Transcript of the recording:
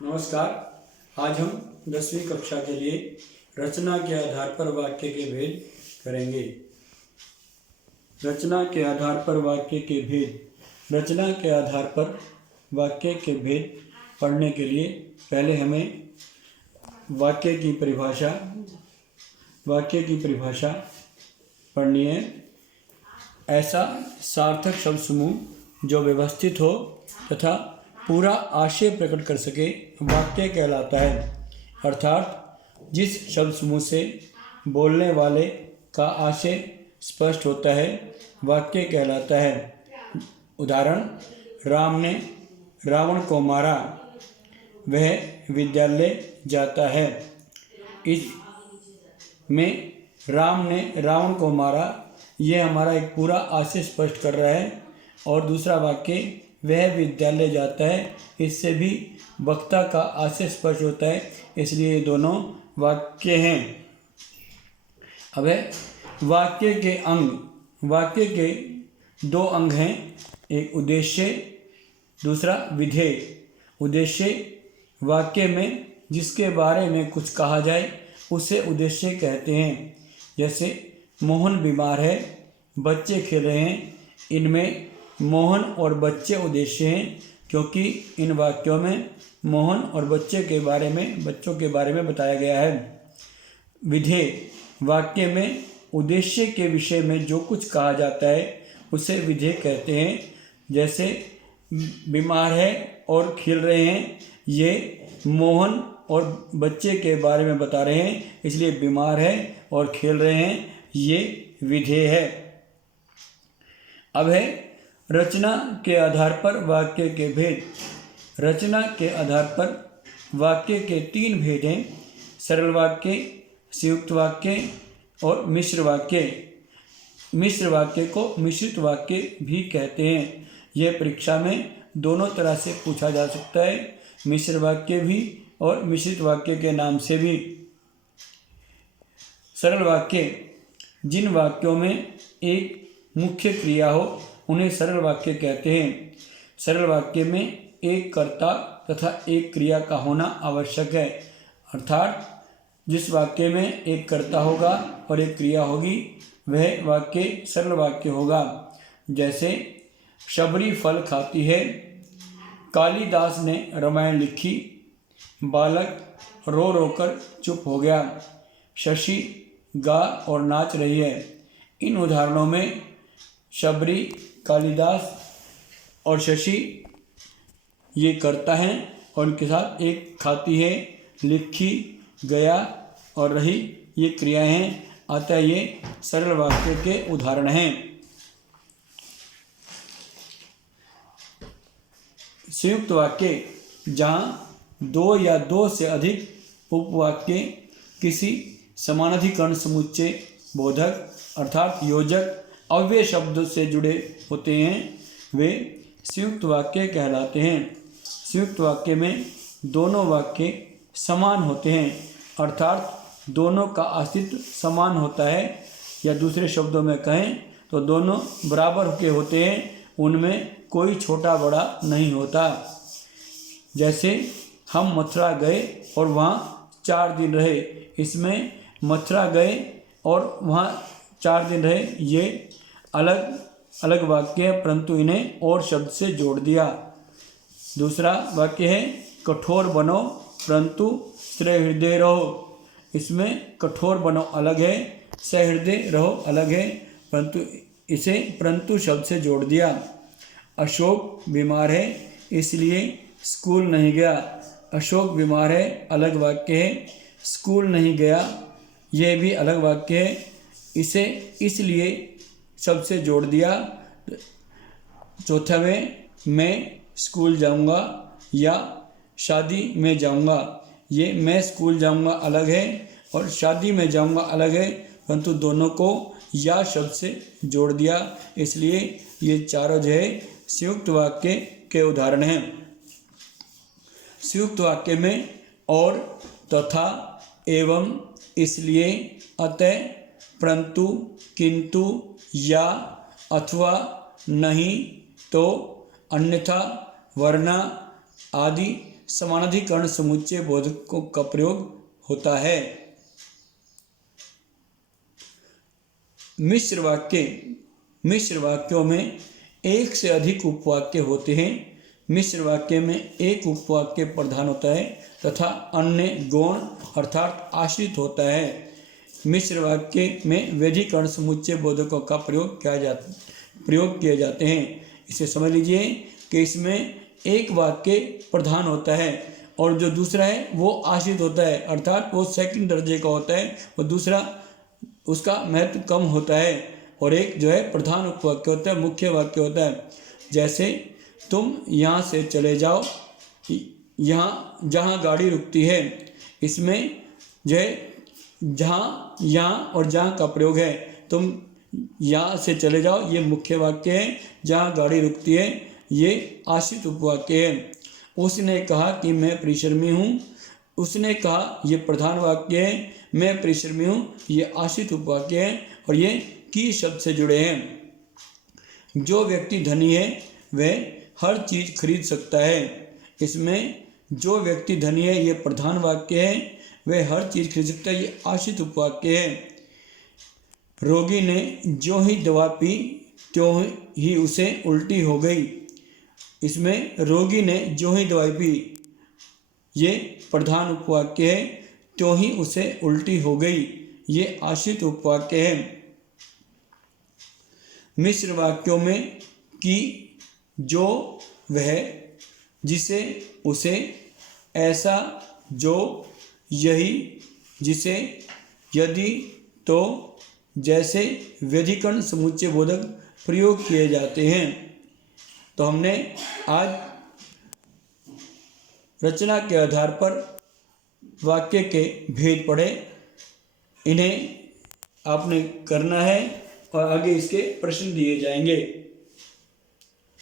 नमस्कार। आज हम 10वीं कक्षा के लिए रचना के आधार पर वाक्य के भेद करेंगे। रचना के आधार पर वाक्य के भेद। रचना के आधार पर वाक्य के भेद पढ़ने के लिए पहले हमें वाक्य की परिभाषा पढ़नी है। ऐसा सार्थक शब्द समूह जो व्यवस्थित हो तथा पूरा आशय प्रकट कर सके वाक्य कहलाता है। अर्थात जिस शब्द समूह से बोलने वाले का आशय स्पष्ट होता है वाक्य कहलाता है। उदाहरण, राम ने रावण को मारा, वह विद्यालय जाता है। इसमें राम ने रावण को मारा, यह हमारा एक पूरा आशय स्पष्ट कर रहा है। और दूसरा वाक्य, वह विद्यालय जाता है, इससे भी वक्ता का आशय स्पष्ट होता है, इसलिए ये दोनों वाक्य हैं। अब है वाक्य के अंग। वाक्य के दो अंग हैं, एक उद्देश्य, दूसरा विधेय। उद्देश्य वाक्य में जिसके बारे में कुछ कहा जाए उसे उद्देश्य कहते हैं। जैसे मोहन बीमार है, बच्चे खेल रहे हैं, इनमें मोहन और बच्चे उद्देश्य हैं, क्योंकि इन वाक्यों में मोहन और बच्चों के बारे में बताया गया है। विधेय वाक्य में उद्देश्य के विषय में जो कुछ कहा जाता है उसे विधेय कहते हैं। जैसे बीमार है और खेल रहे हैं, ये मोहन और बच्चे के बारे में बता रहे हैं, इसलिए बीमार है और खेल रहे हैं, ये विधेय है। अब है रचना के आधार पर वाक्य के भेद। रचना के आधार पर वाक्य के 3 भेद हैं: सरल वाक्य, संयुक्त वाक्य और मिश्र वाक्य। मिश्र वाक्य को मिश्रित वाक्य भी कहते हैं। यह परीक्षा में दोनों तरह से पूछा जा सकता है, मिश्र वाक्य भी और मिश्रित वाक्य के नाम से भी। सरल वाक्य, जिन वाक्यों में एक मुख्य क्रिया हो उन्हें सरल वाक्य कहते हैं। सरल वाक्य में एक कर्ता तथा एक क्रिया का होना आवश्यक है। अर्थात जिस वाक्य में एक कर्ता होगा और एक क्रिया होगी वह वाक्य सरल वाक्य होगा। जैसे शबरी फल खाती है, कालिदास ने रामायण लिखी, बालक रो रो कर चुप हो गया, शशि गा और नाच रही है। इन उदाहरणों में शबरी, कालिदास और शशि ये कर्ता हैं और उनके साथ एक खाती है, लिखी, गया और रही ये क्रियाएं हैं। अतः ये सरल वाक्य के उदाहरण हैं। संयुक्त वाक्य, जहाँ 2 या 2 से अधिक उपवाक्य किसी समानाधिकरण समुच्चय बोधक अर्थात योजक अव्यय शब्दों से जुड़े होते हैं, वे संयुक्त वाक्य कहलाते हैं। संयुक्त वाक्य में दोनों वाक्य समान होते हैं, अर्थात दोनों का अस्तित्व समान होता है, या दूसरे शब्दों में कहें तो दोनों बराबर के होते हैं, उनमें कोई छोटा बड़ा नहीं होता। जैसे हम मथुरा गए और वहाँ 4 दिन रहे, इसमें मथुरा गए और वहाँ 4 दिन रहे ये अलग अलग वाक्य है, परंतु इन्हें और शब्द से जोड़ दिया। दूसरा वाक्य है कठोर बनो परंतु सहृदय रहो। इसमें कठोर बनो अलग है, सहृदय रहो अलग है, परंतु इसे परंतु शब्द से जोड़ दिया। अशोक बीमार है इसलिए स्कूल नहीं गया। अशोक बीमार है अलग वाक्य है, स्कूल नहीं गया यह भी अलग वाक्य है, इसे इसलिए शब्द से जोड़ दिया। चौथा में मैं स्कूल जाऊंगा या शादी में जाऊंगा, ये मैं स्कूल जाऊंगा अलग है और शादी में जाऊंगा अलग है, परंतु दोनों को या शब्द से जोड़ दिया, इसलिए ये चारों जो है संयुक्त वाक्य के उदाहरण हैं। संयुक्त वाक्य में और, तथा, एवं, इसलिए, अतः, परंतु, किंतु, या, अथवा, नहीं, तो, अन्यथा, वरना आदि समानाधिकरण समुच्चय बोधकों का प्रयोग होता है। मिश्र वाक्यों में एक से अधिक उपवाक्य होते हैं। मिश्र वाक्य में एक उपवाक्य प्रधान होता है तथा अन्य गौण अर्थात आश्रित होता है। मिश्र वाक्य में व्यधिकरण समुच्चय बोधकों का प्रयोग किए जाते हैं। इसे समझ लीजिए कि इसमें एक वाक्य प्रधान होता है और जो दूसरा है वो आश्रित होता है, अर्थात वो सेकंड दर्जे का होता है, और दूसरा उसका महत्व कम होता है, और एक जो है प्रधान उपवाक्य होता है, मुख्य वाक्य होता है। जैसे तुम यहाँ से चले जाओ, यहाँ जहाँ गाड़ी रुकती है, इसमें जो है जहाँ, यहाँ और जहाँ का प्रयोग है। तुम यहाँ से चले जाओ ये मुख्य वाक्य है, जहाँ गाड़ी रुकती है ये आश्रित उपवाक्य है। उसने कहा कि मैं परिश्रमी हूँ, उसने कहा ये प्रधान वाक्य है, मैं परिश्रमी हूँ ये आश्रित उपवाक्य है, और ये की शब्द से जुड़े हैं। जो व्यक्ति धनी है वह हर चीज़ खरीद सकता है। इसमें जो व्यक्ति धनी है ये प्रधान वाक्य है, वह हर चीज़ खरीद सकता है, ये आश्रित उपवाक्य है। रोगी ने जो ही दवा पी त्यों ही उसे उल्टी हो गई। इसमें रोगी ने जो ही दवाई पी ये प्रधान उपवाक्य है, त्यों ही उसे उल्टी हो गई, ये आश्रित उपवाक्य है। मिश्र वाक्यों में कि, जो, वह, जिसे, उसे, ऐसा, जो, यही, जिसे, यदि, तो, जैसे व्यधिकरण समुच्चय बोधक प्रयोग किए जाते हैं। तो हमने आज रचना के आधार पर वाक्य के भेद पढ़े, इन्हें आपने करना है और आगे इसके प्रश्न दिए जाएंगे।